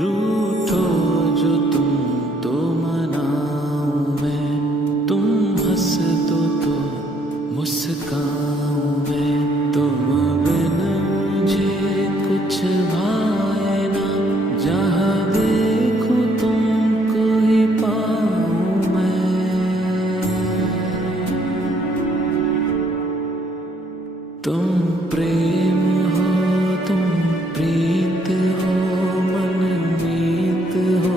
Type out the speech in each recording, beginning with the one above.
रूठो जो तुम तो मनाऊं मैं, तुम हंस दो तो मुस्काऊं मैं। तुम बिन मुझे कुछ भाए ना, जहाँ देखूं तुमको ही पाऊं मैं। तुम प्रेम हो, तुम प्रीत हो, मनमीत हो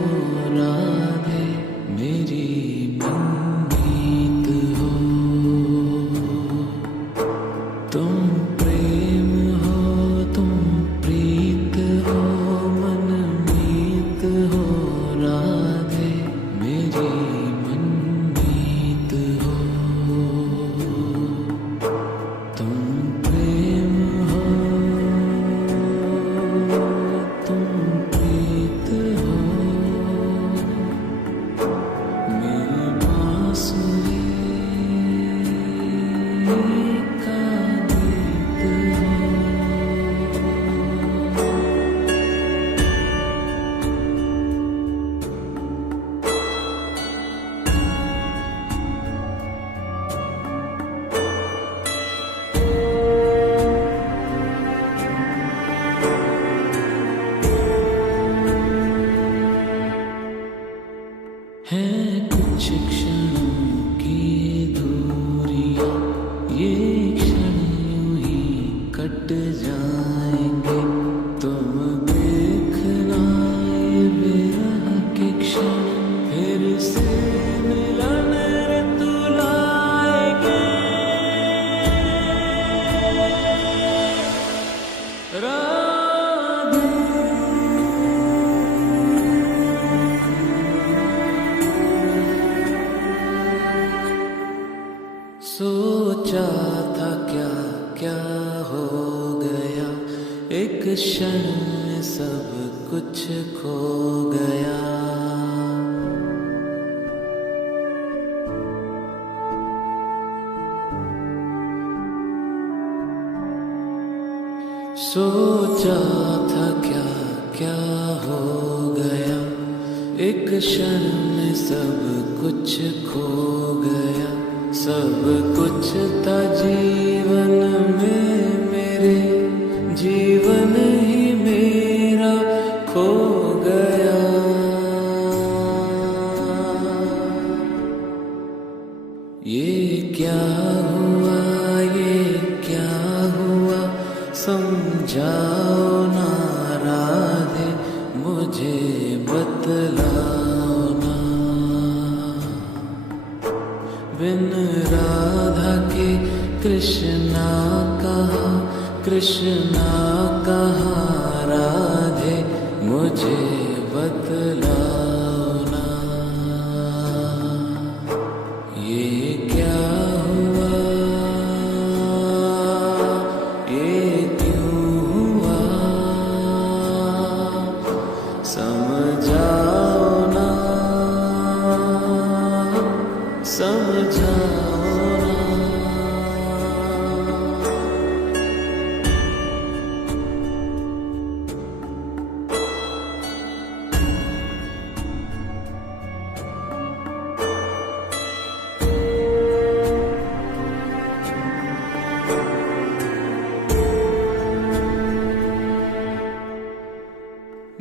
राधे, मेरी मनमीत हो। तुम प्रेम हो, तुम प्रीत हो, मनमीत हो राधे, मेरी मनमीत हो। तुम प्रेम हो, तुम प्रीत हो, मेरी बांसुरी का गीत हो। है कुछ क्षणों की दूरियां, ये क्षण यूं ही कट जाएंगे। तुम देखना ये विरह के क्षण फिर से मिलन ऋतु लाएंगे। राधे सोचा था क्या क्या हो गया, एक क्षण में सब कुछ खो गया। सोचा था क्या क्या हो गया, एक क्षण में सब कुछ खो गया। सब कुछ था जीवन में मेरे, जीवन ही मेरा खो गया। ये क्या हुआ, ये क्या हुआ, समझाओ ना राधे, मुझे बतलाओ ना। बिन राधा के कृष्णा कहाँ, कृष्णा कहाँ राधे, मुझे बतलाओ ना। ये क्या हुआ, ये क्यों हुआ, समझाओ ना, समझाओ ना।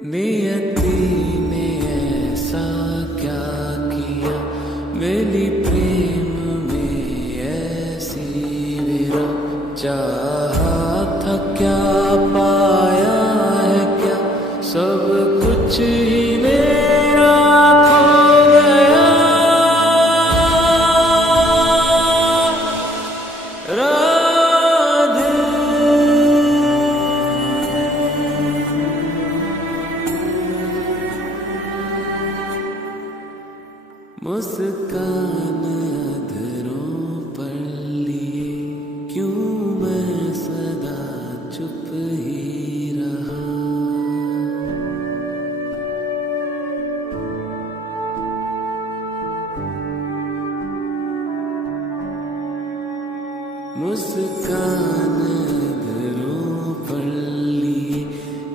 नियति ने ऐसा क्या किया, मेरी प्रेम में ऐसी विरह। चाहा था क्या, पाया है क्या, सब कुछ ही मेरा खो गया। राधे मुस्कान अधरों पर लिए, क्यों मैं सदा चुप ही रहा। मुस्कान अधरों पर लिए,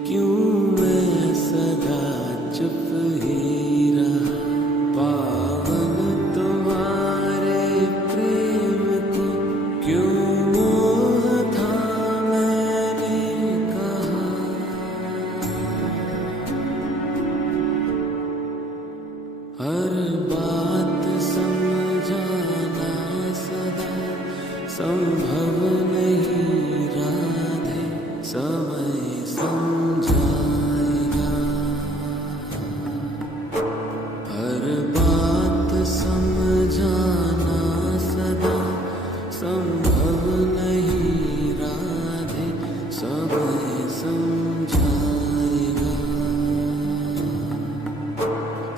क्यों मैं सदा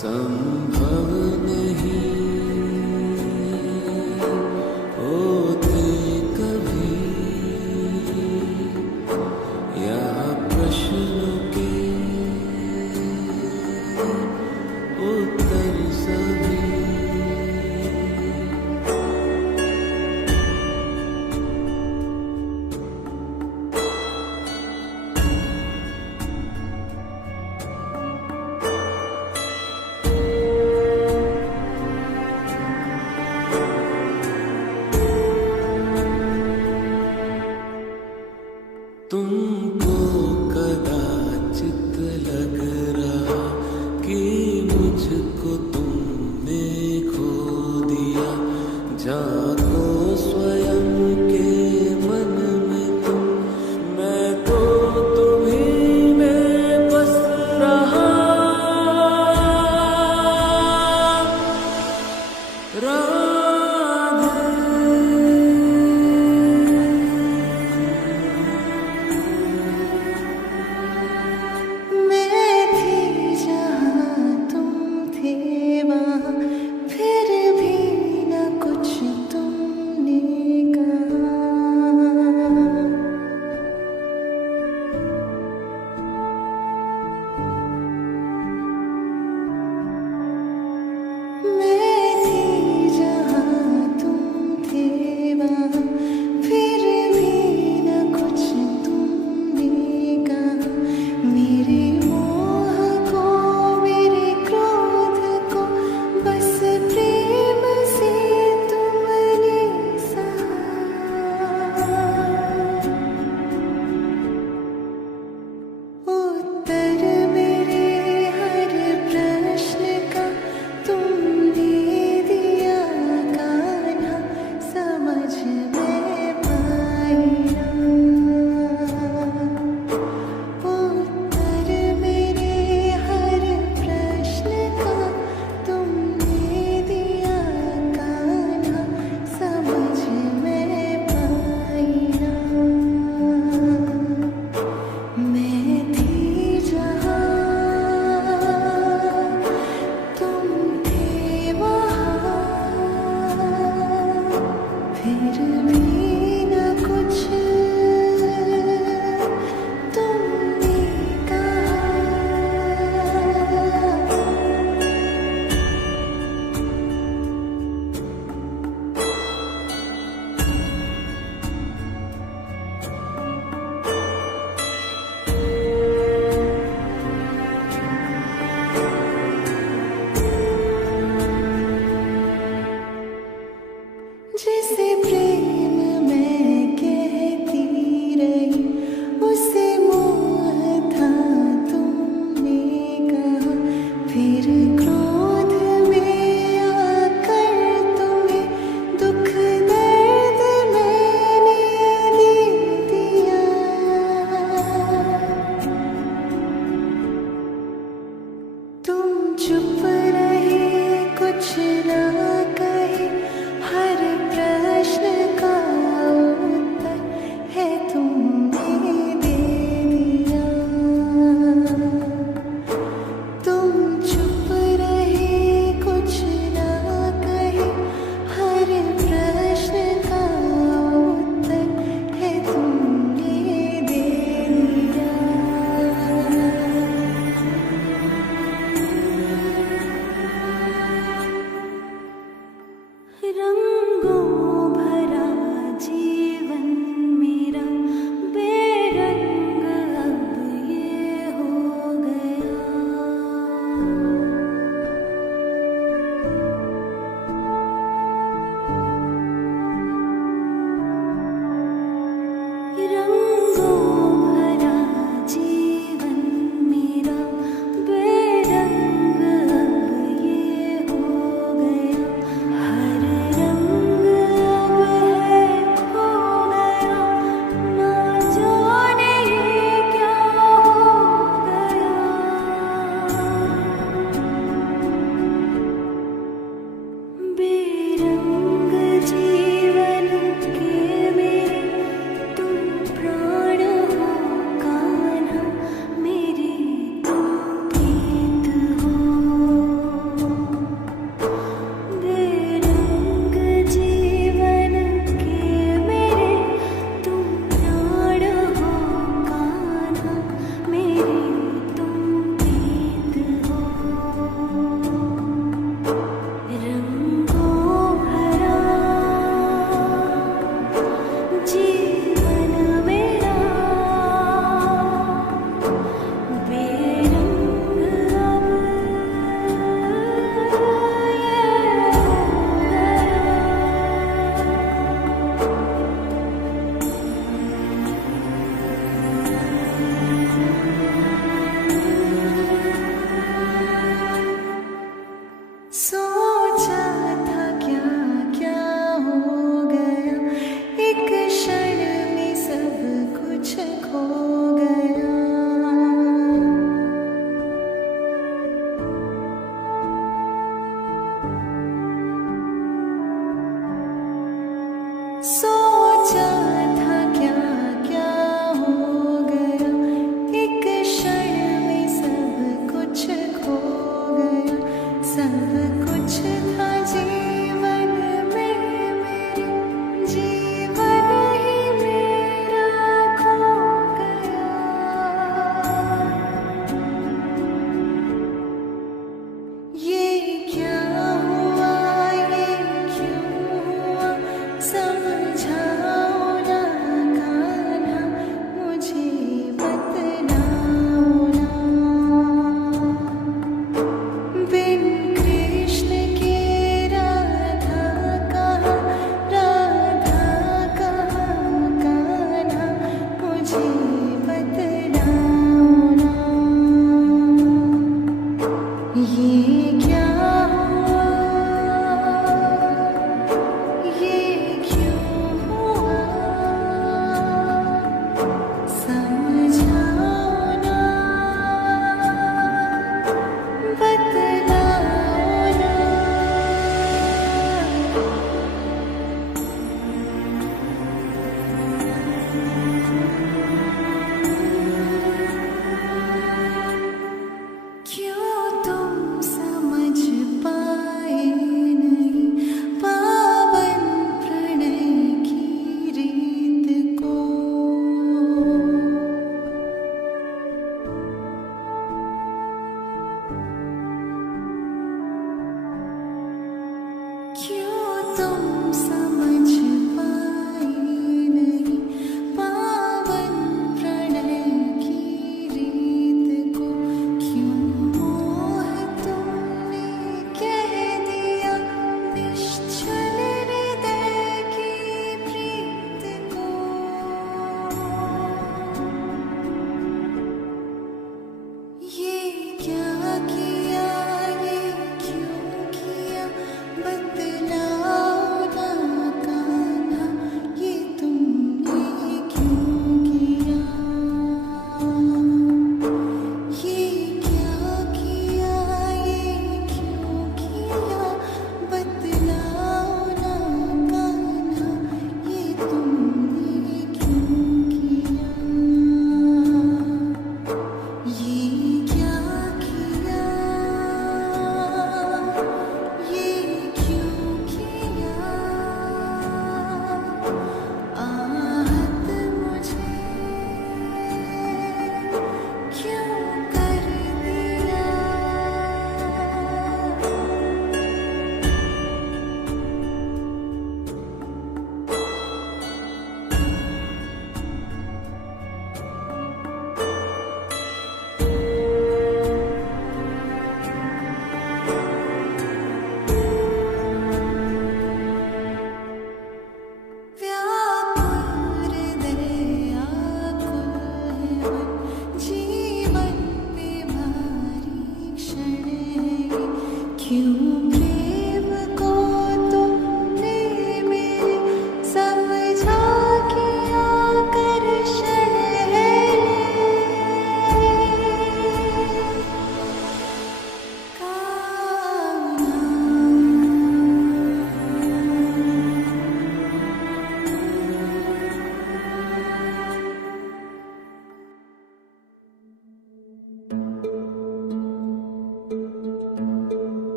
संभव नहीं होते कभी यह प्रश्नों के उत्तर सभी।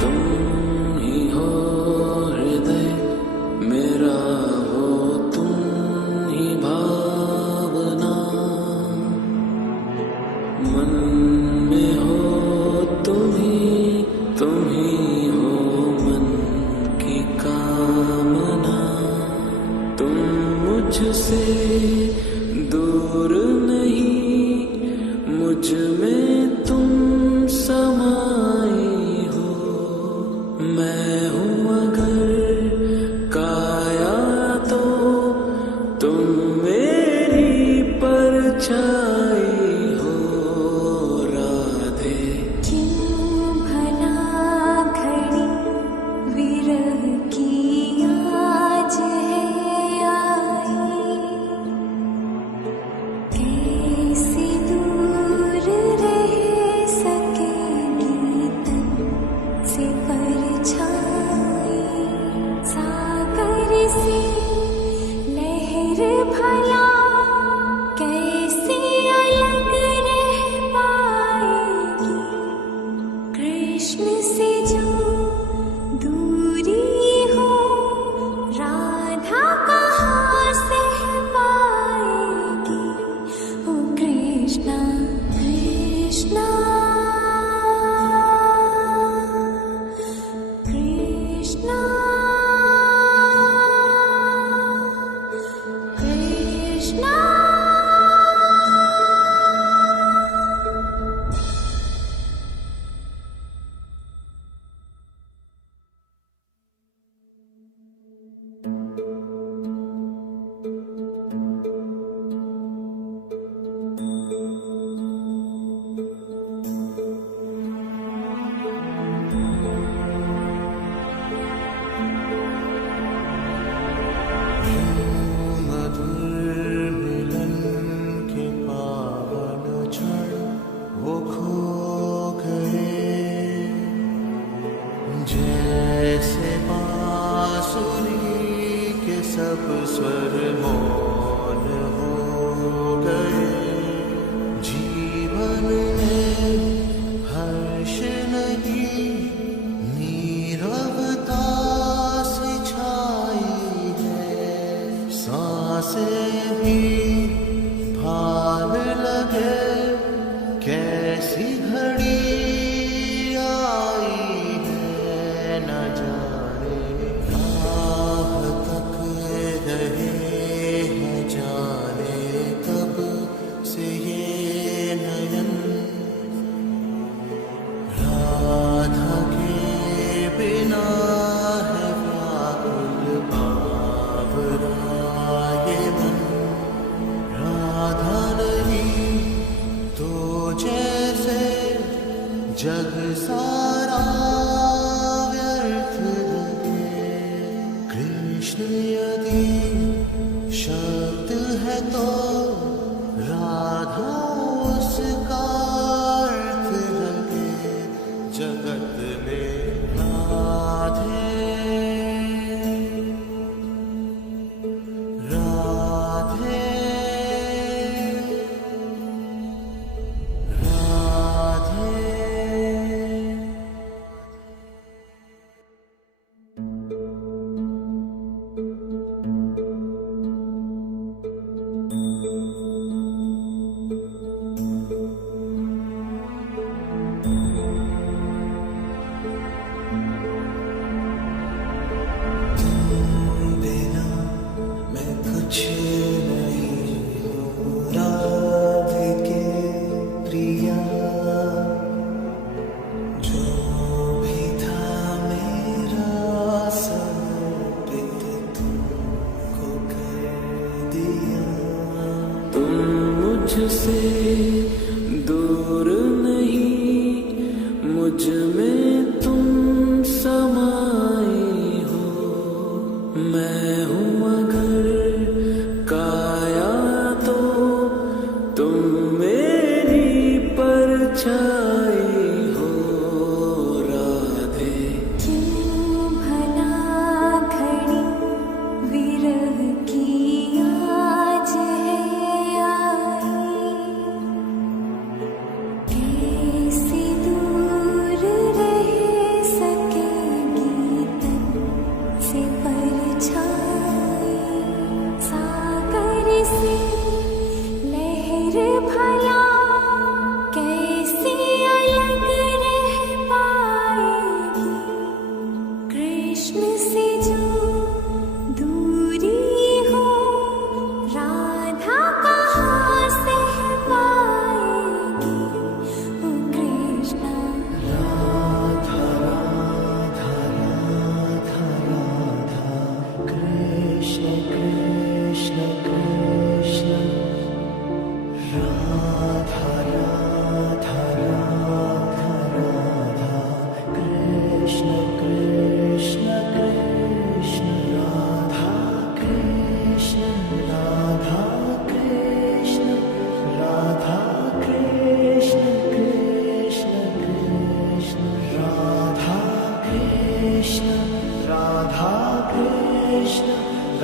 तुम ही हो हृदय मेरा, हो तुम ही भावना, मन में हो तुम ही हो मन की कामना। तुम मुझसे दूर नहीं, मुझ में तुम समाई हो। मैं हूँ अगर काया तो तुम मेरी परछाई हो। राधे क्यों भला घड़ी विरह की आज है आई, कैसे दूर रह सकेगी तन से परछाई। सागर से लहर भला कैसे अलग रह पाएगी, कृष्ण से जो दूरी हो राधा कहाँ सह पाएगी। ओ कृष्णा कृष्णा कृष्णा कृष्णा। मधुर मिलन के पावन क्षण वो खो गए, जैसे बांसुरी के सब स्वर मौन हो गए। जीवन में हर्ष नहीं, नीरवता से छाई है। सांसें भी भार लगे, कैसी घड़ी आई है न जाने। राह तक रहे हैं जाने कब से ये नयन, राधा के बिना है व्याकुल बावरा ये मन। राधा नहीं तो जैसे जग सारा व्यर्थ लगे। कृष्ण यदि शब्द है तो राधा उसका अर्थ लगे। जगत में राधे राधे राधे।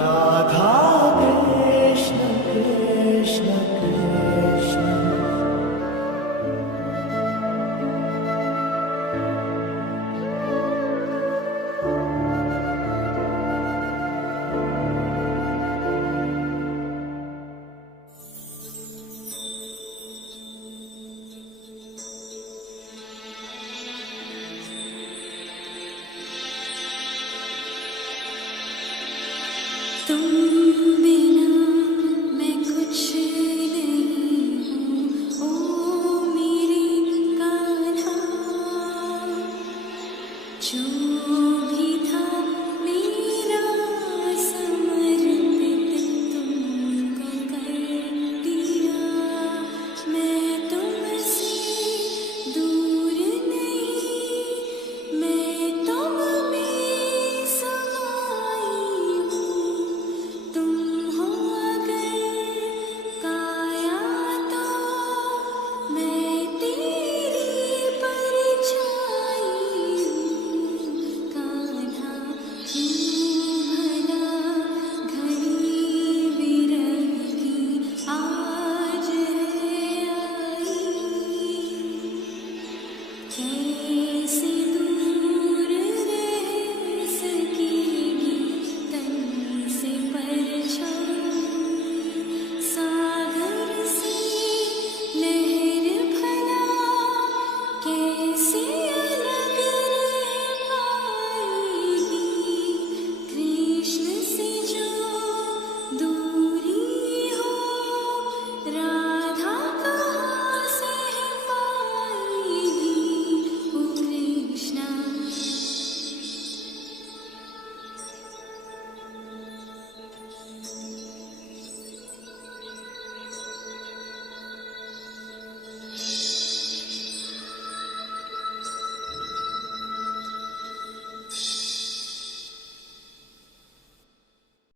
राधा कृष्ण कृष्ण कृष्ण। तुम बिना मैं कुछ नहीं हूँ, ओ मेरे कान्हा। जो भी था